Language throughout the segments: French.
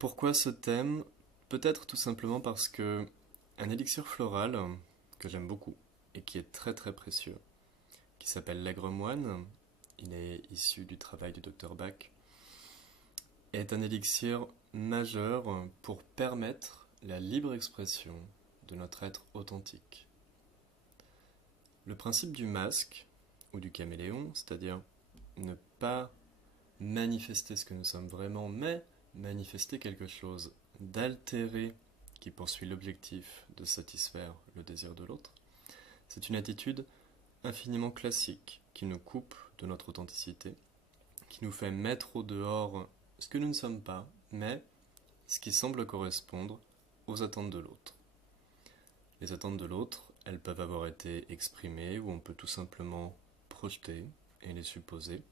Pourquoi ce thème? Peut-être tout simplement parce que un élixir floral que j'aime beaucoup et qui est très très précieux, qui s'appelle l'Aigre-Moine, il est issu du travail du docteur Bach, est un élixir majeur pour permettre la libre expression de notre être authentique. Le principe du masque ou du caméléon, c'est-à-dire ne pas manifester ce que nous sommes vraiment, mais manifester quelque chose d'altéré qui poursuit l'objectif de satisfaire le désir de l'autre, c'est une attitude infiniment classique qui nous coupe de notre authenticité, qui nous fait mettre au dehors ce que nous ne sommes pas, mais ce qui semble correspondre aux attentes de l'autre. Les attentes de l'autre, elles peuvent avoir été exprimées ou on peut tout simplement projeter et les supposer,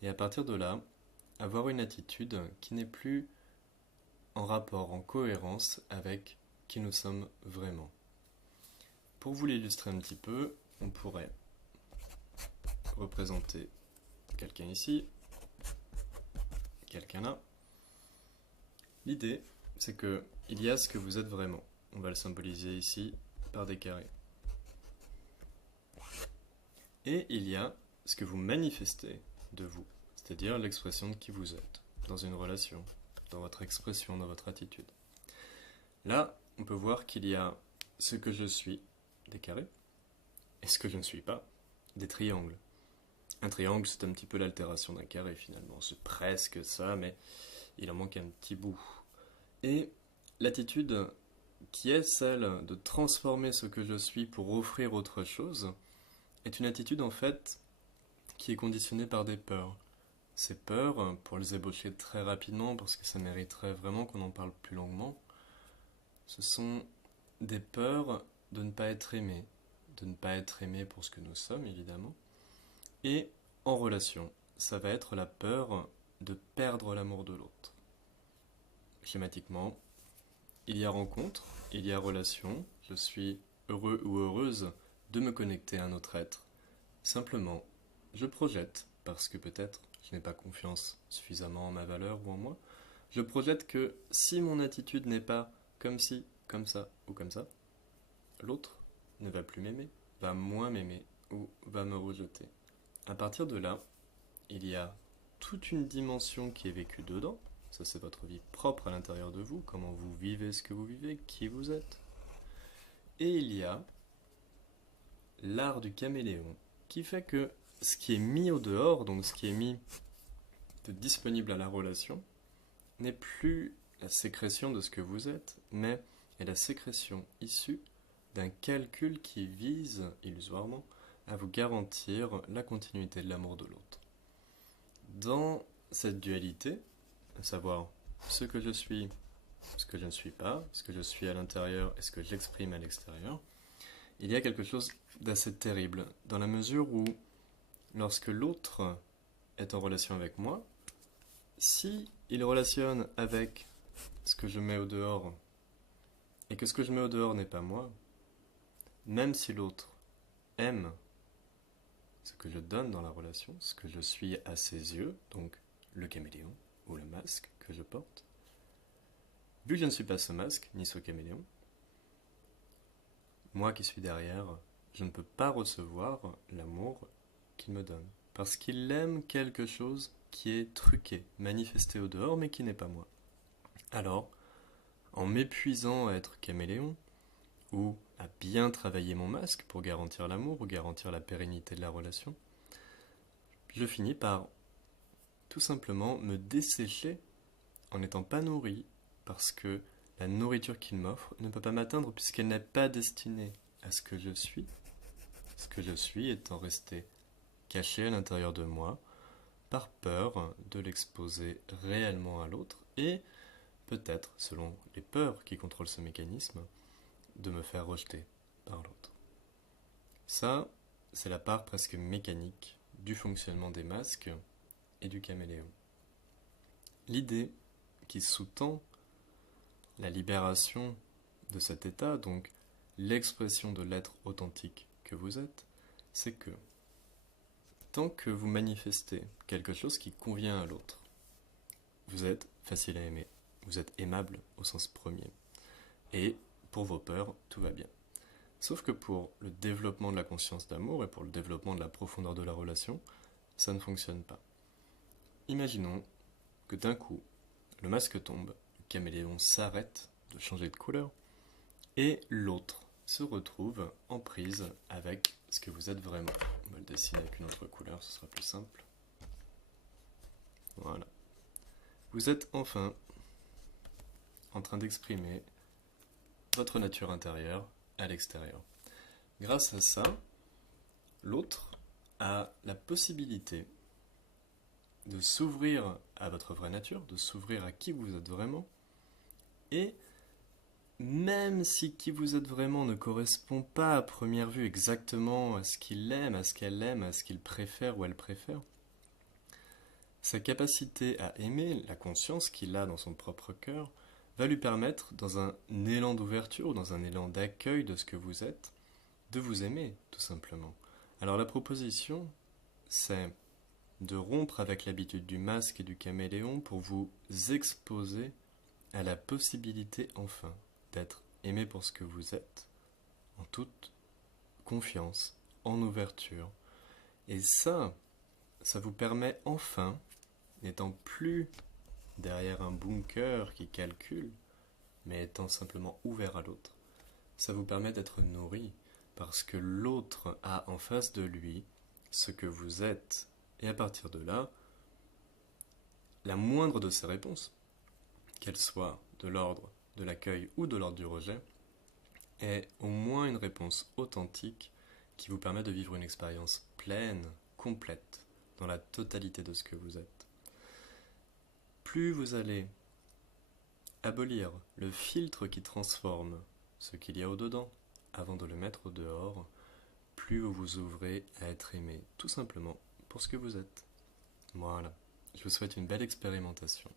et à partir de là, avoir une attitude qui n'est plus en rapport, en cohérence avec qui nous sommes vraiment. Pour vous l'illustrer un petit peu, on pourrait représenter quelqu'un ici, quelqu'un là. L'idée, c'est que il y a ce que vous êtes vraiment. On va le symboliser ici par des carrés. Et il y a ce que vous manifestez de vous, c'est-à-dire l'expression de qui vous êtes, dans une relation, dans votre expression, dans votre attitude. Là, on peut voir qu'il y a ce que je suis, des carrés, et ce que je ne suis pas, des triangles. Un triangle, c'est un petit peu l'altération d'un carré finalement. C'est presque ça, mais il en manque un petit bout. Et l'attitude qui est celle de transformer ce que je suis pour offrir autre chose est une attitude en fait qui est conditionnée par des peurs. Ces peurs, pour les ébaucher très rapidement, parce que ça mériterait vraiment qu'on en parle plus longuement, ce sont des peurs de ne pas être aimé, de ne pas être aimé pour ce que nous sommes évidemment, et en relation, ça va être la peur de perdre l'amour de l'autre. Schématiquement, il y a rencontre, il y a relation, je suis heureux ou heureuse de me connecter à un autre être. Simplement, je projette, parce que peut-être je n'ai pas confiance suffisamment en ma valeur ou en moi, je projette que si mon attitude n'est pas comme ci, comme ça ou comme ça, l'autre ne va plus m'aimer, va moins m'aimer ou va me rejeter. À partir de là, il y a toute une dimension qui est vécue dedans. Ça, c'est votre vie propre à l'intérieur de vous, comment vous vivez ce que vous vivez, qui vous êtes. Et il y a l'art du caméléon, qui fait que ce qui est mis au dehors, donc ce qui est mis de disponible à la relation, n'est plus la sécrétion de ce que vous êtes, mais est la sécrétion issue d'un calcul qui vise, illusoirement, à vous garantir la continuité de l'amour de l'autre. Dans cette dualité, à savoir ce que je suis, ce que je ne suis pas, ce que je suis à l'intérieur et ce que j'exprime à l'extérieur, il y a quelque chose d'assez terrible, dans la mesure où, lorsque l'autre est en relation avec moi, si il relationne avec ce que je mets au dehors, et que ce que je mets au dehors n'est pas moi, même si l'autre aime ce que je donne dans la relation, ce que je suis à ses yeux, donc le caméléon ou le masque que je porte, vu que je ne suis pas ce masque, ni ce caméléon, moi qui suis derrière, je ne peux pas recevoir l'amour qu'il me donne. Parce qu'il aime quelque chose qui est truqué, manifesté au dehors, mais qui n'est pas moi. Alors, en m'épuisant à être caméléon, ou à bien travailler mon masque pour garantir l'amour ou garantir la pérennité de la relation, je finis par tout simplement me dessécher en n'étant pas nourri, parce que la nourriture qu'il m'offre ne peut pas m'atteindre puisqu'elle n'est pas destinée à ce que je suis. Ce que je suis étant resté caché à l'intérieur de moi par peur de l'exposer réellement à l'autre et peut-être, selon les peurs qui contrôlent ce mécanisme, de me faire rejeter par l'autre. Ça, c'est la part presque mécanique du fonctionnement des masques et du caméléon. L'idée qui sous-tend la libération de cet état, donc l'expression de l'être authentique que vous êtes, c'est que tant que vous manifestez quelque chose qui convient à l'autre, vous êtes facile à aimer. vous êtes aimable au sens premier. Et pour vos peurs, tout va bien. Sauf que pour le développement de la conscience d'amour et pour le développement de la profondeur de la relation, ça ne fonctionne pas. Imaginons que d'un coup, le masque tombe, le caméléon s'arrête de changer de couleur, et l'autre se retrouve en prise avec ce que vous êtes vraiment. On va le dessiner avec une autre couleur, ce sera plus simple. Voilà. Vous êtes enfin en train d'exprimer votre nature intérieure à l'extérieur. Grâce à ça, l'autre a la possibilité de s'ouvrir à votre vraie nature, de s'ouvrir à qui vous êtes vraiment, et même si qui vous êtes vraiment ne correspond pas à première vue exactement à ce qu'il aime, à ce qu'elle aime, à ce qu'il préfère ou elle préfère, sa capacité à aimer, la conscience qu'il a dans son propre cœur, va lui permettre, dans un élan d'ouverture, dans un élan d'accueil de ce que vous êtes, de vous aimer, tout simplement. Alors la proposition, c'est de rompre avec l'habitude du masque et du caméléon pour vous exposer à la possibilité, enfin, d'être aimé pour ce que vous êtes, en toute confiance, en ouverture. Et ça vous permet enfin, n'étant plus derrière un bunker qui calcule, mais étant simplement ouvert à l'autre, ça vous permet d'être nourri, parce que l'autre a en face de lui ce que vous êtes. Et à partir de là, la moindre de ces réponses, qu'elle soit de l'ordre de l'accueil ou de l'ordre du rejet, est au moins une réponse authentique qui vous permet de vivre une expérience pleine, complète, dans la totalité de ce que vous êtes. Plus vous allez abolir le filtre qui transforme ce qu'il y a au-dedans avant de le mettre au dehors, plus vous vous ouvrez à être aimé, tout simplement pour ce que vous êtes. Voilà, je vous souhaite une belle expérimentation.